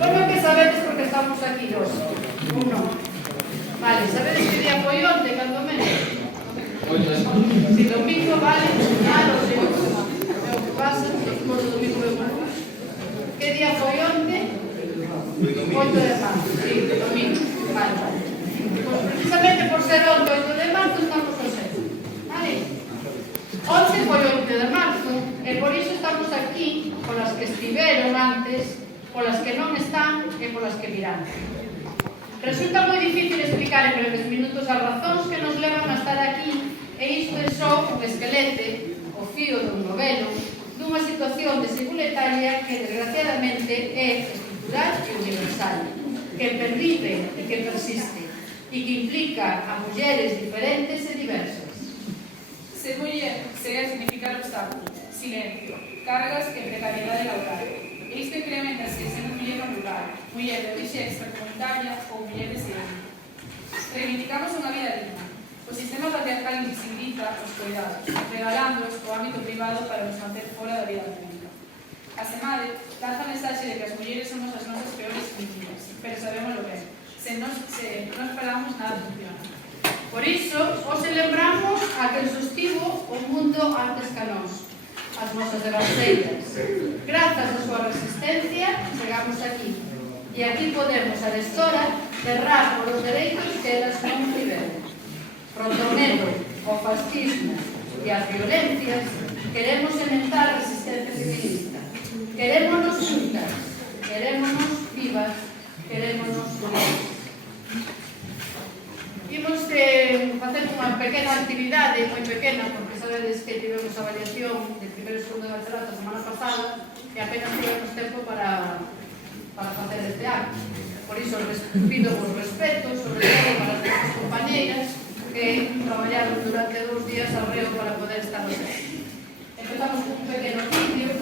Como que sabedes porque estamos aquí hoxe? Un non? Vale, sabedes que día foi onte, cando menos? Si domingo, vale, claro, se o que pasa, por o domingo é bueno. Que día foi onte? 8 de marzo, sí, domingo, vale. Pues precisamente por ser onte 8 de marzo estamos hoxe, vale? Onte foi 8 de marzo e por iso estamos aquí, polas que estiveron antes, polas que non están e polas que virán. Resulta moi difícil explicar en breves minutos as razóns que nos levan a estar aquí e isto é só un esquelete, o fío dun novelo, dunha situación desigualitaria que desgraciadamente é estructural e universal, que pervive e que persiste e que implica a mulleres diferentes e diversas. Ser muller segue a significar obstáculo, silencio, cargas e precariedade laboral. E isto incrementase sendo muller no rural, muller de orixe extracomunitaria ou muller de Sevilla. Reivindicamos unha vida digna. O sistema patriarcal invisibiliza os cuidados, regalándoos o ámbito privado para nos manter fora da vida pública. A SEMADE lanza a mensaxe de que as mulleres somos as nosas peores vítimas, pero sabemos lo que se non esperamos nada funciona. Por iso, hoxe lembramos a quen sostivo o mundo antes que a nós, as nosas devanceiras. Grazas á súa resistencia, chegamos aquí. E aquí podemos, a destora, terrar por os dereitos que elas non tiveron. Fronte ao medo, ao fascismo e ás violencias, queremos sementar a resistencia feminista. Querémonos juntas, querémonos vivas, querémonos unidas. Imos facer unha pequena actividade, moi pequena, porque sabedes que tivemos a variación de primeiro e segundo de bacharelato a semana pasada e apenas tivemos tempo para facer este acto. Por iso pido vos respeto, sobre todo para as nosas compañeiras que traballaron durante 2 días ao reo para poder estar aquí. Empezamos con un pequeno vídeo.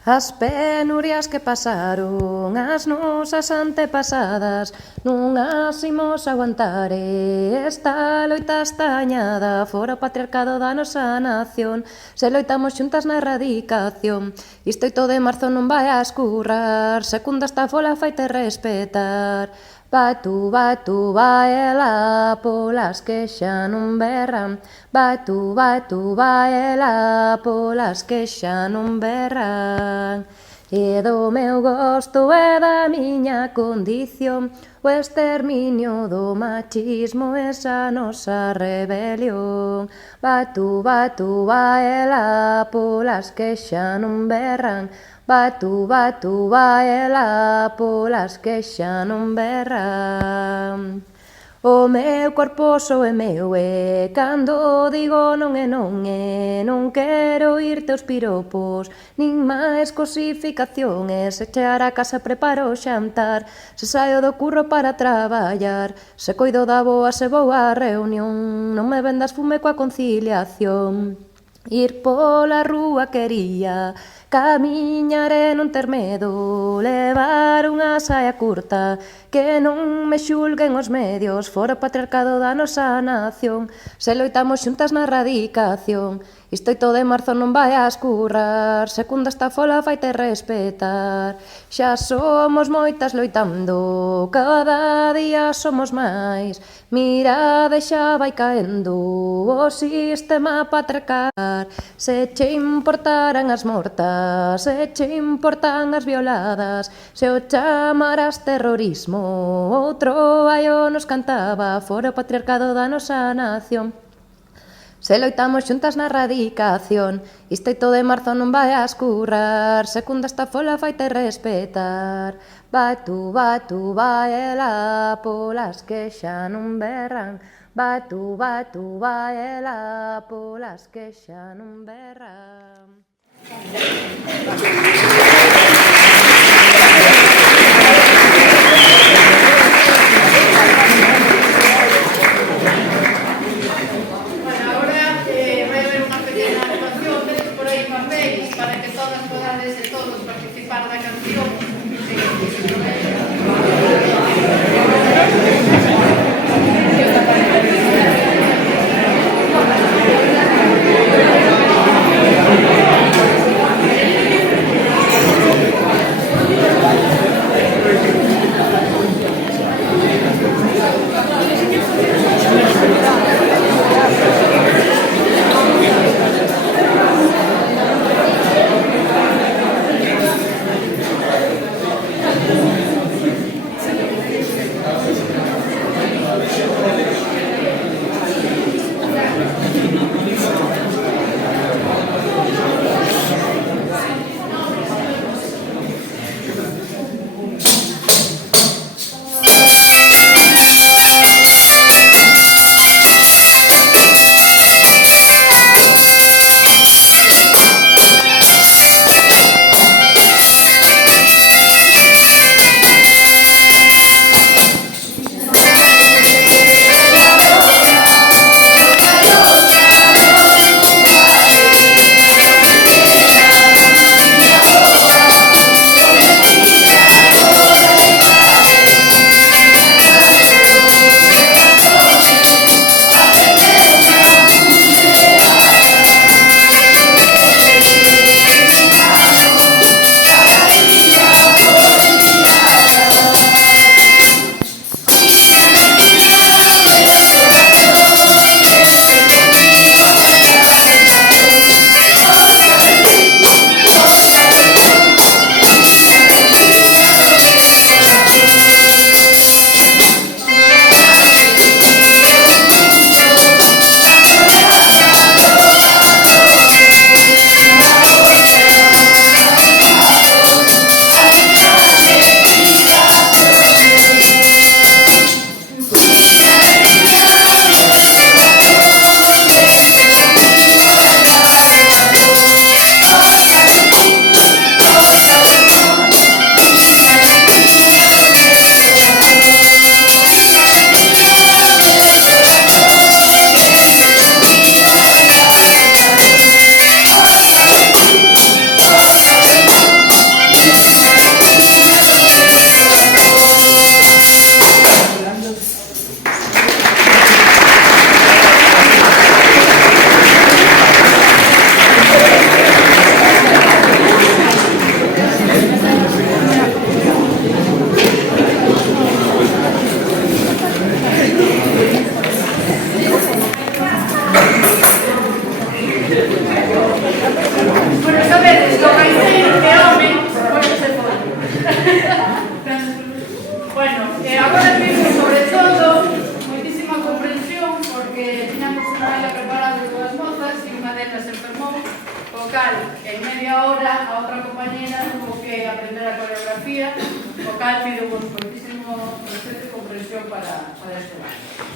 As penurias que pasaron as nosas antepasadas non as imos aguantar e esta loita estañada fora o patriarcado da nosa nación. Se loitamos xuntas na erradicación, isto 8 de marzo non vai a escurrar, secunda esta fola faite respetar. Vai tú, vai ela, polas que xa non berran. Vai tú, vai ela, polas que xa non berran. E do meu gosto e da miña condición, o exterminio do machismo, esa nosa rebelión. Vai tú, vai ela, polas que xa non berran. Vai tú, vai ela, polas que xa non berran. O meu corpo só é meu e cando digo non é non e non quero ir teus piropos nin máis cosificaciones. Se chegar a casa preparo o xantar, se saio do curro para traballar, se coido da boa se vou á reunión, non me vendas fume coa conciliación. Ir pola rúa quería, camiñar e non ter medo, levar unha saia curta, que non me xulguen os medios, fora o patriarcado da nosa nación. Se loitamos xuntas na erradicación, isto 8 de marzo non vai a escurrar, secunda esta fola faite respetar. Xa somos moitas loitando, cada día somos máis, mirade xa vai caendo o sistema patriarcal. Se che importaran as mortas, se che importan as violadas, se o chamaras terrorismo, outro aio nos cantaba, fora o patriarcado da nosa nación. Se loitamos xuntas na erradicación, isto 8 de marzo non vai a escurrar, secunda esta fola faite respetar. Vai tú, vai ela, polas que xa non berran. Vai tú, vai ela, polas que xa non berran. Para que todas podades e todos participar da canción. cal en media hora a outra compañera tuvo que aprender a coreografía, o cal pide un fortísimo respeto e comprensión para este baile.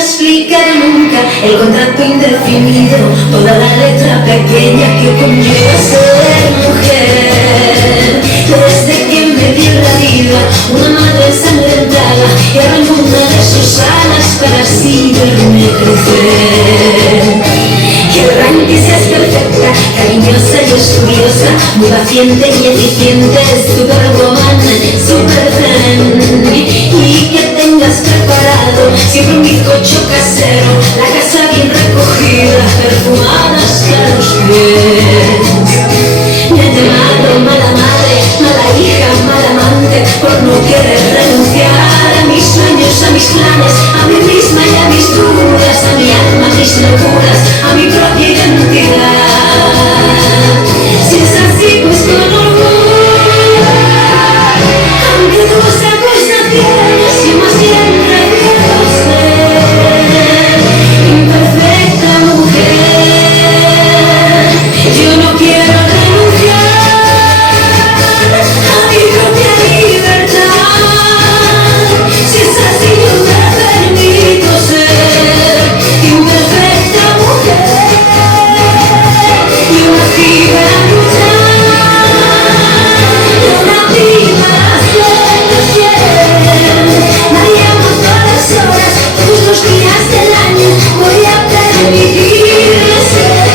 explicaré nunca el contrato indefinido, toda la letra pequeña que conlleva ser mujer. Desde que me dio la vida una madre ensangrentada y arrancó una de sus alas para así verme crecer. Que arranque seas perfecta, cariñosa y estudiosa, muy paciente y eficiente, superwoman, superzen, y que tengas preparado siempre un bizcocho casero, la casa bien recogida, perfumada hasta los pies. Me he llamado mala madre, mala hija, mala amante, por no querer renunciar a mis sueños, a mis planes, a mí misma y a mis dudas, a mi alma, a mis locuras, a mi propia identidad. Si es así, pues con orgullo, aunque tus acusaciones yo más siempre quiero ser imperfecta mujer. Yo no quiero renunciar a mi propia libertad. Si es así, yo me permito ser imperfecta mujer. mi vida ser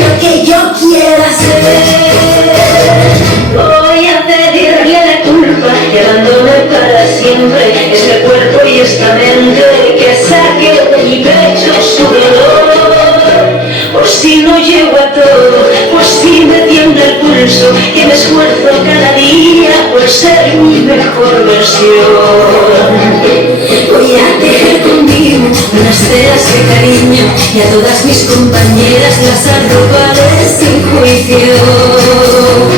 lo que yo quiera ser. Voy a pedirle la culpa y abandone para siempre este cuerpo y esta mente, que saque de mi pecho su dolor. Por si no llego a todo, por si me tiembla el pulso, que me esfuerzo cada día por ser mi mejor versión. Voy a tejer conmigo unas telas de cariño y a todas mis compañeras las arroparé sin juicio.